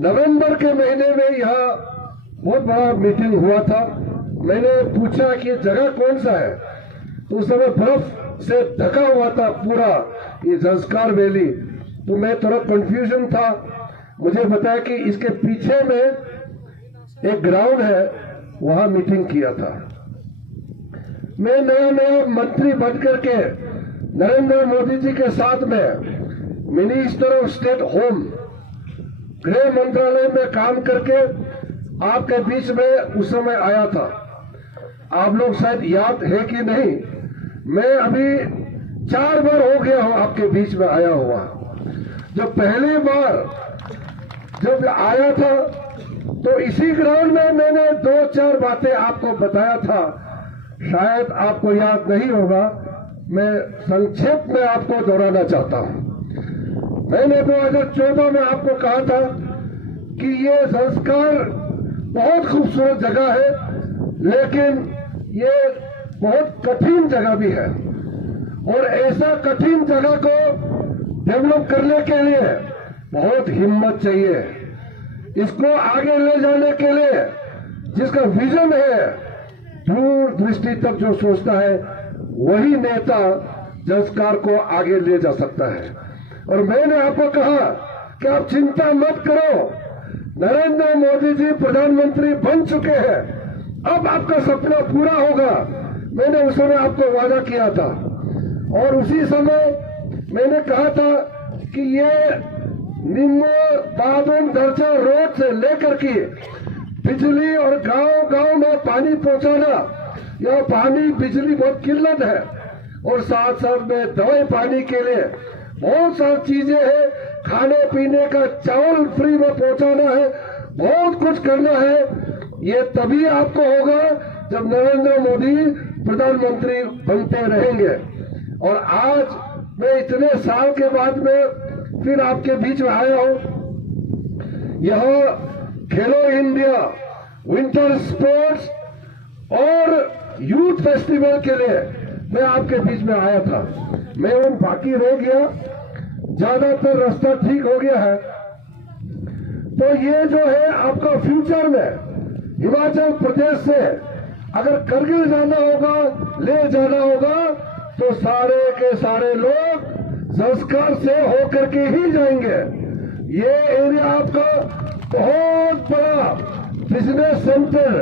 नवंबर के महीने में यहाँ बहुत बड़ा मीटिंग हुआ था। मैंने पूछा कि जगह कौन सा है, तो उस समय बर्फ से ढका हुआ था पूरा ये ज़ंस्कार वैली। तो मैं थोड़ा कंफ्यूजन था। मुझे बताया कि इसके पीछे में एक ग्राउंड है, वहां मीटिंग किया था। मैं नया मंत्री बन करके नरेंद्र मोदी जी के साथ में मिनिस्टर ऑफ स्टेट होम, गृह मंत्रालय में काम करके आपके बीच में उस समय आया था। आप लोग शायद याद है कि नहीं, मैं अभी 4 बार हो गया हूं आपके बीच में आया हुआ। जब पहली बार जब आया था तो इसी ग्राउंड में मैंने 2-4 बातें आपको बताया था, शायद आपको याद नहीं होगा। मैं संक्षेप में आपको दोहराना चाहता हूं। मैंने 2014 में आपको कहा था कि ये संस्कार बहुत खूबसूरत जगह है, लेकिन ये बहुत कठिन जगह भी है, और ऐसा कठिन जगह को डेवलप करने के लिए बहुत हिम्मत चाहिए। इसको आगे ले जाने के लिए जिसका विजन है, दूर दृष्टि तक जो सोचता है, वही नेता ज़ंस्कार को आगे ले जा सकता है। और मैंने आपको कहा कि आप चिंता मत करो, नरेंद्र मोदी जी प्रधानमंत्री बन चुके हैं, अब आपका सपना पूरा होगा। मैंने उस समय आपको वादा किया था, और उसी समय मैंने कहा था कि ये निम्बो बादुन दर्जा रोड से लेकर के बिजली और गांव में पानी पहुंचाना, यह पानी बिजली बहुत किल्लत है, और साथ साथ में दवाई पानी के लिए बहुत सारी चीजें हैं, खाने पीने का चावल फ्री में पहुंचाना है, बहुत कुछ करना है। ये तभी आपको होगा जब नरेंद्र मोदी प्रधानमंत्री बनते रहेंगे। और आज मैं इतने साल के बाद में फिर आपके बीच में आया हूं। यह खेलो इंडिया विंटर स्पोर्ट्स और यूथ फेस्टिवल के लिए मैं आपके बीच में आया था। मैं उन बाकी रह गया, ज्यादातर रास्ता ठीक हो गया है। तो ये जो है आपका फ्यूचर में हिमाचल प्रदेश से अगर करगिल जाना होगा, ले जाना होगा, तो सारे के सारे लोग ज़ंस्कार से होकर के ही जाएंगे। ये एरिया आपका बहुत बड़ा business centre,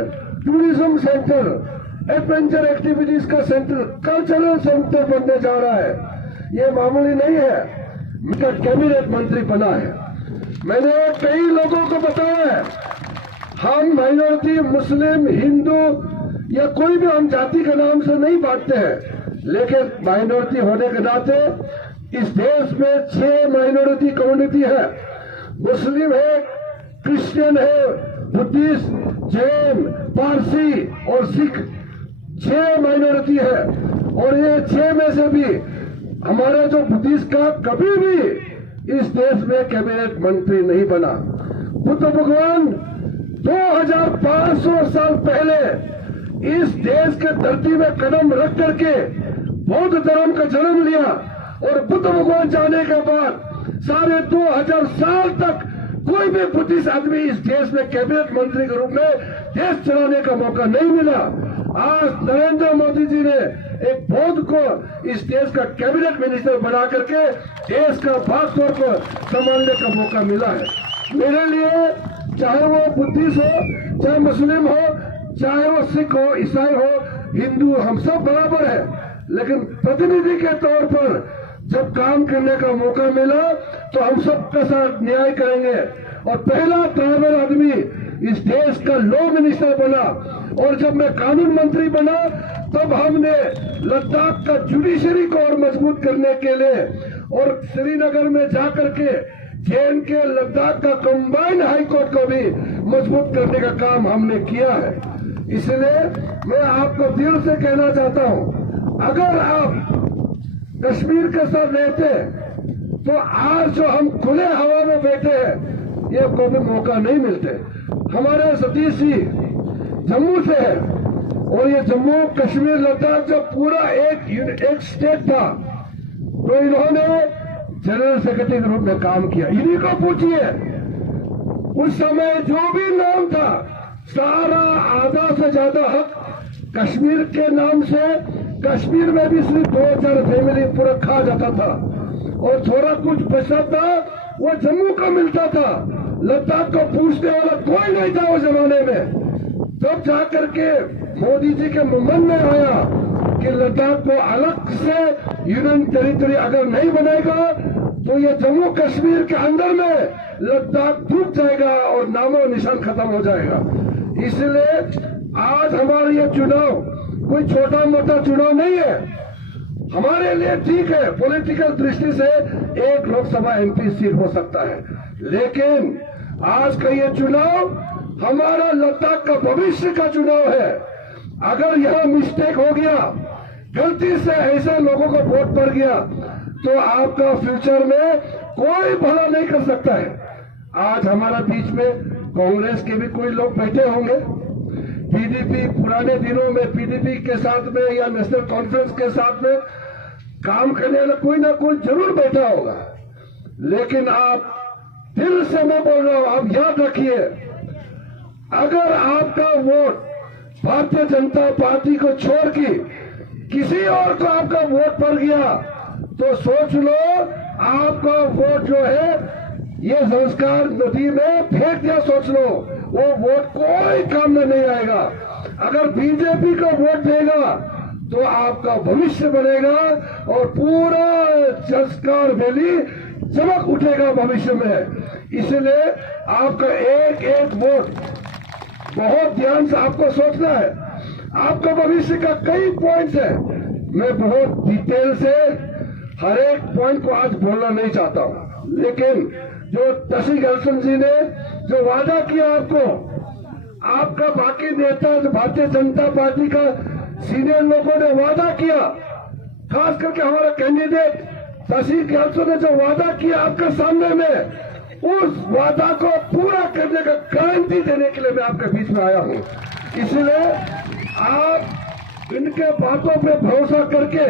tourism centre, adventure activities का सेंटर, कल्चरल सेंटर बनने जा रहा है। ये मामूली नहीं है। मेरा कैबिनेट मंत्री बना है। मैंने कई लोगों को बताया है, हम माइनॉरिटी, मुस्लिम, हिंदू या कोई भी हम जाति के नाम से नहीं बांटते हैं, लेकिन माइनॉरिटी होने के नाते इस देश में 6 माइनॉरिटी कम्युनिटी है। मुस्लिम है, क्रिश्चियन है, बुद्धिस्ट, जैन, पारसी और सिख, 6 माइनॉरिटी है। और ये 6 में से भी हमारे जो बुद्धिस्ट का कभी भी इस देश में कैबिनेट मंत्री नहीं बना। बुद्ध भगवान 2500 साल पहले इस देश के धरती में कदम रख करके बौद्ध धर्म का जन्म लिया, और बुद्ध भगवान जाने के बाद 2500 साल तक कोई भी बुद्धिस्ट आदमी इस देश में कैबिनेट मंत्री के रूप में देश चलाने का मौका नहीं मिला। आज नरेंद्र मोदी जी ने एक बौद्ध को इस देश का कैबिनेट मिनिस्टर बना करके देश का भागदौड़ को संभालने का मौका मिला है। मेरे लिए चाहे वो बुद्धिस्ट हो, चाहे मुस्लिम हो, चाहे वो सिख हो, ईसाई हो, हिंदू, हम सब बराबर है। लेकिन प्रतिनिधि के तौर पर जब काम करने का मौका मिला तो हम सबके साथ न्याय करेंगे। और पहला ट्राइबल आदमी इस देश का लॉ मिनिस्टर बना, और जब मैं कानून मंत्री बना तब हमने लद्दाख का जुडिशरी को और मजबूत करने के लिए और श्रीनगर में जाकर के जेएन के लद्दाख का कंबाइंड हाई कोर्ट को भी मजबूत करने का काम हमने किया है। इसलिए मैं आपको दिल से कहना चाहता हूं, अगर आप कश्मीर के साथ रहते तो आज जो हम खुले हवा में बैठे हैं, ये को भी मौका नहीं मिलते। हमारे सतीश जी जम्मू से है, और ये जम्मू कश्मीर लद्दाख जो पूरा एक स्टेट था, तो इन्होंने जनरल सेक्रेटरी के रूप में काम किया। इन्हीं को पूछिए, उस समय जो भी नाम था सारा आधा से ज्यादा हक कश्मीर के नाम से, कश्मीर में भी सिर्फ 2-4 फैमिली पूरा खा जाता था और थोड़ा कुछ बचा था वो जम्मू का मिलता था। लद्दाख को पूछने वाला कोई नहीं था उस जमाने में। तब जाकर के मोदी जी के मन में आया कि लद्दाख को अलग से यूनियन टेरिटरी अगर नहीं बनेगा तो ये जम्मू कश्मीर के अंदर में लद्दाख डूब जाएगा और नामो निशान खत्म हो जाएगा। इसलिए आज हमारा ये चुनाव कोई छोटा मोटा चुनाव नहीं है। हमारे लिए ठीक है, पॉलिटिकल दृष्टि से एक लोकसभा एमपी सीट हो सकता है, लेकिन आज का ये चुनाव हमारा लद्दाख का भविष्य का चुनाव है। अगर यह मिस्टेक हो गया, गलती से ऐसे लोगों को वोट पड़ गया, तो आपका फ्यूचर में कोई भला नहीं कर सकता है। आज हमारा बीच में कांग्रेस के भी कोई लोग बैठे होंगे, पीडीपी पुराने दिनों में पीडीपी के साथ में या नेशनल कॉन्फ्रेंस के साथ में काम करने वाला कोई ना कोई जरूर बैठा होगा, लेकिन आप दिल से मैं बोल रहा हूं, आप याद रखिए, अगर आपका वोट भारतीय जनता पार्टी को छोड़ के किसी और को आपका वोट पड़ गया तो सोच लो आपका वोट जो है ये संस्कार नदी में फेंक दिया, सोच लो वो वोट कोई काम में नहीं आएगा। अगर बीजेपी को वोट देगा तो आपका भविष्य बनेगा और पूरा संस्कार वैली चमक उठेगा भविष्य में। इसलिए आपका एक एक वोट बहुत ध्यान से आपको सोचना है। आपका भविष्य का कई पॉइंट्स है, मैं बहुत डिटेल से हर एक पॉइंट को आज बोलना नहीं चाहता हूं, लेकिन जो तसी गलसन जी ने जो वादा किया आपको, आपका बाकी नेता जो भारतीय जनता पार्टी का सीनियर लोगों ने वादा किया, खास करके हमारा कैंडिडेट तसी गलसन ने जो वादा किया आपके सामने में, उस वादा को पूरा करने का गारंटी देने के लिए मैं आपके बीच में आया हूं। इसलिए आप इनके बातों पे भरोसा करके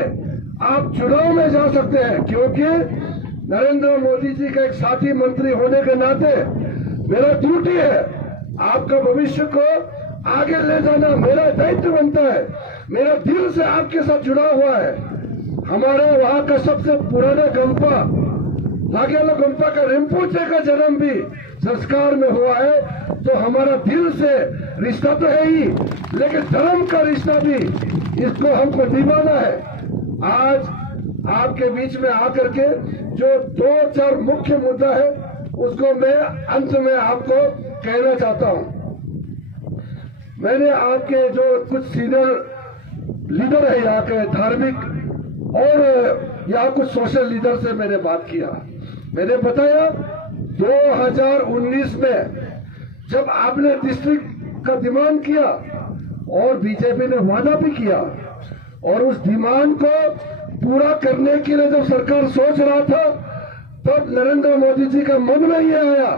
आप चुनाव में जा सकते हैं, क्योंकि नरेंद्र मोदी जी का एक साथी मंत्री होने के नाते मेरा ड्यूटी है आपका भविष्य को आगे ले जाना, मेरा दायित्व बनता है। मेरा दिल से आपके साथ जुड़ा हुआ है। हमारे वहां का सबसे पुराना गंपा लागेला गंपा का रिम्पोचे का जन्म भी संस्कार में हुआ है, तो हमारा दिल से रिश्ता तो है ही, लेकिन धर्म का रिश्ता भी इसको हमको निभाना है। आज आपके बीच में आकर के जो 2-4 मुख्य मुद्दा है उसको मैं अंत में आपको कहना चाहता हूं। मैंने आपके जो कुछ सीनियर लीडर है यहाँ के धार्मिक और यहाँ कुछ सोशल लीडर से मैंने बात किया, मैंने बताया 2019 में जब आपने डिस्ट्रिक्ट का डिमांड किया और बीजेपी ने वादा भी किया और उस डिमांड को पूरा करने के लिए जब सरकार सोच रहा था, तब नरेंद्र मोदी जी का मन में ये आया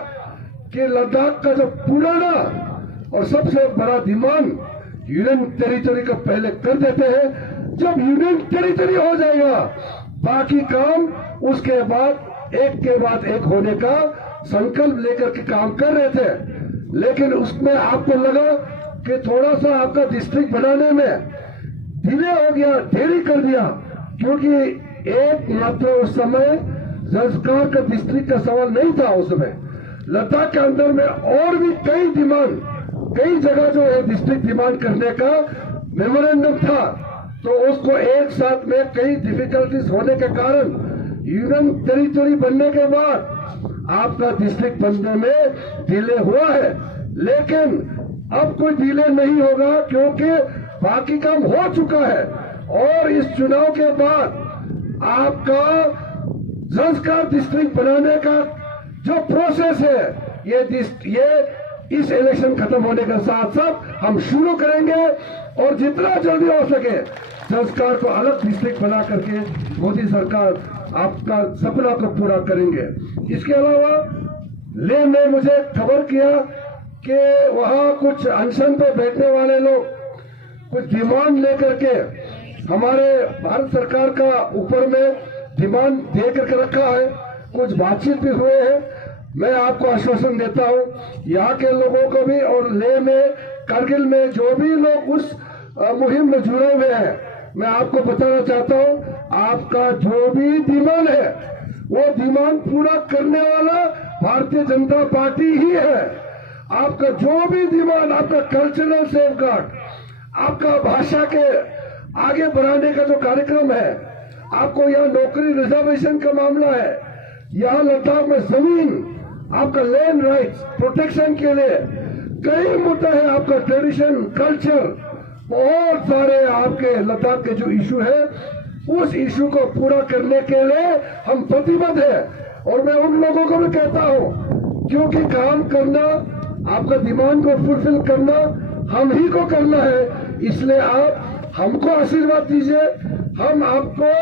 कि लद्दाख का जो पुराना और सबसे बड़ा डिमांड यूनियन टेरिटरी का पहले कर देते हैं। जब यूनियन टेरिटरी हो जाएगा बाकी काम उसके बाद एक होने का संकल्प लेकर के काम कर रहे थे, लेकिन उसमें आपको लगा कि थोड़ा सा आपका डिस्ट्रिक्ट बनाने में डिले हो गया, देरी कर दिया, क्योंकि एक मात्र उस समय संस्कार का डिस्ट्रिक्ट का सवाल नहीं था। उस समय लद्दाख के अंदर में और भी कई डिमांड, कई जगह जो है डिस्ट्रिक्ट डिमांड करने का मेमोरेंडम था, तो उसको एक साथ में कई डिफिकल्टीज होने के कारण यूनियन टेरिटरी बनने के बाद आपका डिस्ट्रिक्ट बनने में डिले हुआ है। लेकिन अब कोई डिले नहीं होगा, क्योंकि बाकी काम हो चुका है और इस चुनाव के बाद आपका संस्कार डिस्ट्रिक्ट बनाने का जो प्रोसेस है ये इस इलेक्शन खत्म होने के साथ साथ हम शुरू करेंगे और जितना जल्दी हो सके संस्कार को अलग डिस्ट्रिक्ट बना करके मोदी सरकार आपका सपना को पूरा करेंगे। इसके अलावा लेह में मुझे खबर किया कि वहां कुछ अनशन पे बैठने वाले लोग कुछ डिमांड लेकर के हमारे भारत सरकार का ऊपर में डिमांड दे करके रखा है, कुछ बातचीत भी हुए हैं। मैं आपको आश्वासन देता हूं, यहाँ के लोगों को भी और लेह में, कारगिल में जो भी लोग उस मुहिम में जुड़े हुए हैं, मैं आपको बताना चाहता हूं, आपका जो भी डिमांड है वो डिमांड पूरा करने वाला भारतीय जनता पार्टी ही है। आपका जो भी डिमांड, आपका कल्चरल सेफगार्ड, आपका भाषा के आगे बढ़ाने का जो कार्यक्रम है, आपको यहाँ नौकरी रिजर्वेशन का मामला है, यहाँ लद्दाख में जमीन, आपका लैंड राइट्स प्रोटेक्शन के लिए कई मुद्दा है, आपका ट्रेडिशन कल्चर, बहुत सारे आपके लद्दाख के जो इशू है, उस इशू को पूरा करने के लिए हम प्रतिबद्ध है। और मैं उन लोगों को भी कहता हूं, क्योंकि काम करना, आपका डिमांड को फुलफिल करना हम ही को करना है, इसलिए आप हमको आशीर्वाद दीजिए। हम आपको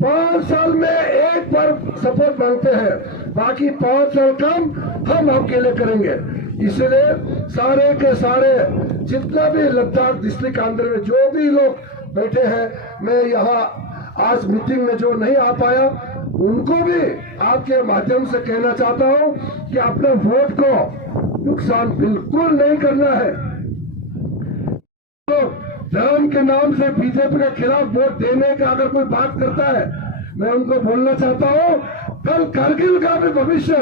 5 साल में एक बार सपोर्ट मांगते हैं, बाकी 5 साल काम हम आपके लिए करेंगे। इसलिए सारे के सारे जितना भी लद्दाख डिस्ट्रिक्ट आंध्र में जो भी लोग बैठे हैं, मैं यहाँ आज मीटिंग में जो नहीं आ पाया उनको भी आपके माध्यम से कहना चाहता हूँ कि अपने वोट को नुकसान बिल्कुल नहीं करना है। तो धर्म के नाम से बीजेपी के खिलाफ वोट देने का अगर कोई बात करता है, मैं उनको बोलना चाहता हूँ, कल कारगिल का भी भविष्य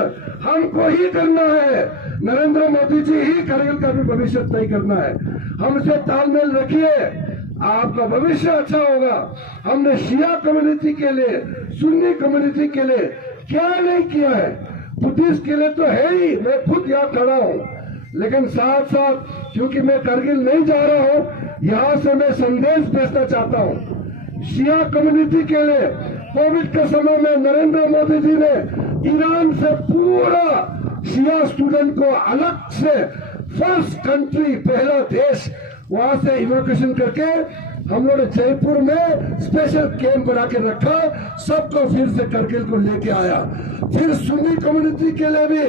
हमको ही करना है। नरेंद्र मोदी जी ही कारगिल का भी भविष्य तय करना है। हमसे तालमेल रखिए, आपका भविष्य अच्छा होगा। हमने शिया कम्युनिटी के लिए, सुन्नी कम्युनिटी के लिए क्या नहीं किया है, बुद्धिस्ट के लिए तो है ही, मैं खुद यहाँ खड़ा हूँ। लेकिन साथ साथ क्योंकि मैं कारगिल नहीं जा रहा हूँ, यहाँ से मैं संदेश भेजना चाहता हूँ शिया कम्युनिटी के लिए। कोविड के समय में नरेंद्र मोदी जी ने ईरान से पूरा शिया स्टूडेंट को अलग से, फर्स्ट कंट्री, पहला देश, वहां से इवैक्यूएशन करके हम लोगों ने जयपुर में स्पेशल कैंप बना के रखा, सबको फिर से कारगिल को लेके आया। फिर सुन्नी कम्युनिटी के लिए भी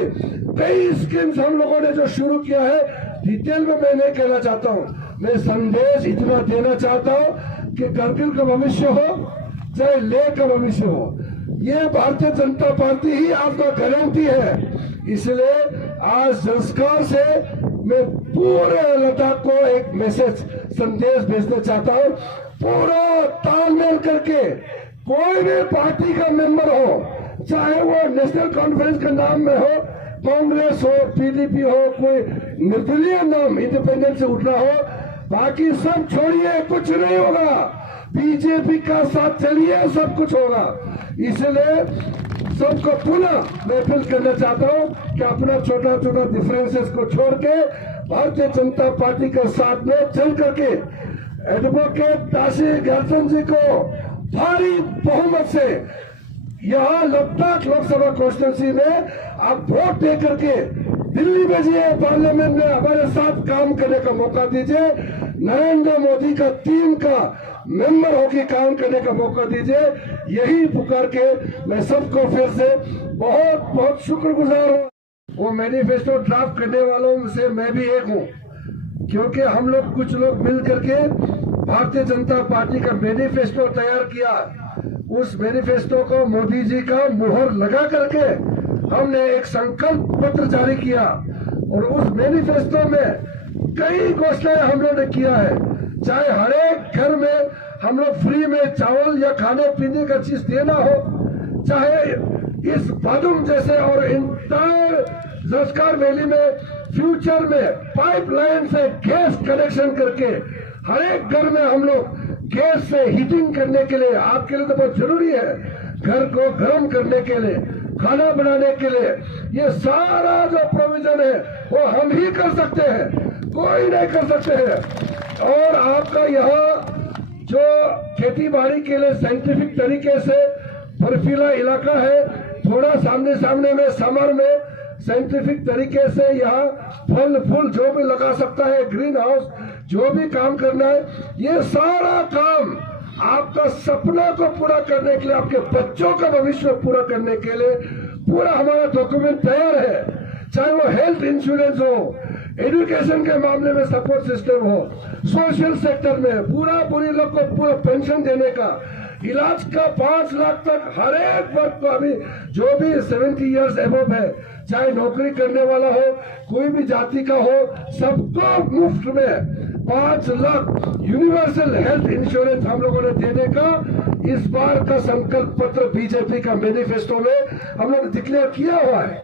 कई स्कीम्स हम लोगों ने जो शुरू किया है, डिटेल में मैं नहीं कहना चाहता हूँ, मैं संदेश इतना देना चाहता हूँ कि कारगिल का भविष्य हो चाहे लेह का भविष्य हो, ये भारतीय जनता पार्टी ही आपका गारंटी है। इसलिए आज संस्कार से मैं पूरे लद्दाख को एक मैसेज, संदेश भेजना चाहता हूँ, पूरा तालमेल करके कोई भी पार्टी का मेंबर हो, चाहे वो नेशनल कॉन्फ्रेंस के नाम में हो, कांग्रेस हो, पीडीपी हो, कोई निर्दलीय नाम इंडिपेंडेंट से उठना हो, बाकी सब छोड़िए, कुछ नहीं होगा। बीजेपी का साथ चलिए, सब कुछ होगा। इसलिए सबको पुनः मैं अपील करना चाहता हूँ कि अपना छोटा छोटा डिफरेंसेस को छोड़ के भारतीय जनता पार्टी के साथ में चल करके एडवोकेट ताशी गर्जन जी को भारी बहुमत से यहाँ लद्दाख लोकसभा कॉन्स्टिट्यूंसी में आप वोट दे करके दिल्ली भेजिए, पार्लियामेंट में हमारे साथ काम करने का मौका दीजिए, नरेंद्र मोदी का टीम का मेंबर होकर काम करने का मौका दीजिए। यही पुकार के मैं सबको फिर से बहुत बहुत शुक्रगुजार हूँ। वो मैनिफेस्टो ड्राफ्ट करने वालों से मैं भी एक हूँ, क्योंकि हम लोग कुछ लोग मिल करके भारतीय जनता पार्टी का मैनिफेस्टो तैयार किया। उस मैनिफेस्टो को मोदी जी का मुहर लगा करके हमने एक संकल्प पत्र जारी किया, और उस मैनिफेस्टो में कई घोषणाएं हम लोगों ने किया है। चाहे हर एक घर में हम लोग फ्री में चावल या खाने पीने का चीज देना हो, चाहे इस बादुम जैसे और इंटायर जस्कार वैली में फ्यूचर में पाइपलाइन से गैस कनेक्शन करके हर एक घर में हम लोग गैस से हीटिंग करने के लिए, आपके लिए तो बहुत जरूरी है, घर को गर्म करने के लिए, खाना बनाने के लिए, ये सारा जो प्रोविजन है वो हम ही कर सकते हैं, कोई नहीं कर सकते हैं। और आपका यहाँ जो खेती बाड़ी के लिए साइंटिफिक तरीके से बर्फीला इलाका है, थोड़ा सामने सामने में समर में साइंटिफिक तरीके से यहाँ फल फूल जो भी लगा सकता है, ग्रीन हाउस जो भी काम करना है, ये सारा काम आपका सपना को पूरा करने के लिए, आपके बच्चों का भविष्य पूरा करने के लिए पूरा हमारा डॉक्यूमेंट तैयार है। चाहे वो हेल्थ इंश्योरेंस हो, एजुकेशन के मामले में सपोर्ट सिस्टम हो, सोशल सेक्टर में पूरी लोग को पूरा पेंशन देने का, इलाज का 5 लाख तक हर एक वर्ग को, अभी जो भी 70 इयर्स एबव है, चाहे नौकरी करने वाला हो, कोई भी जाति का हो, सबको मुफ्त में 5 लाख यूनिवर्सल हेल्थ इंश्योरेंस हम लोगों ने देने का इस बार का संकल्प पत्र बीजेपी का मैनिफेस्टो में हम लोग डिक्लेयर किया हुआ है।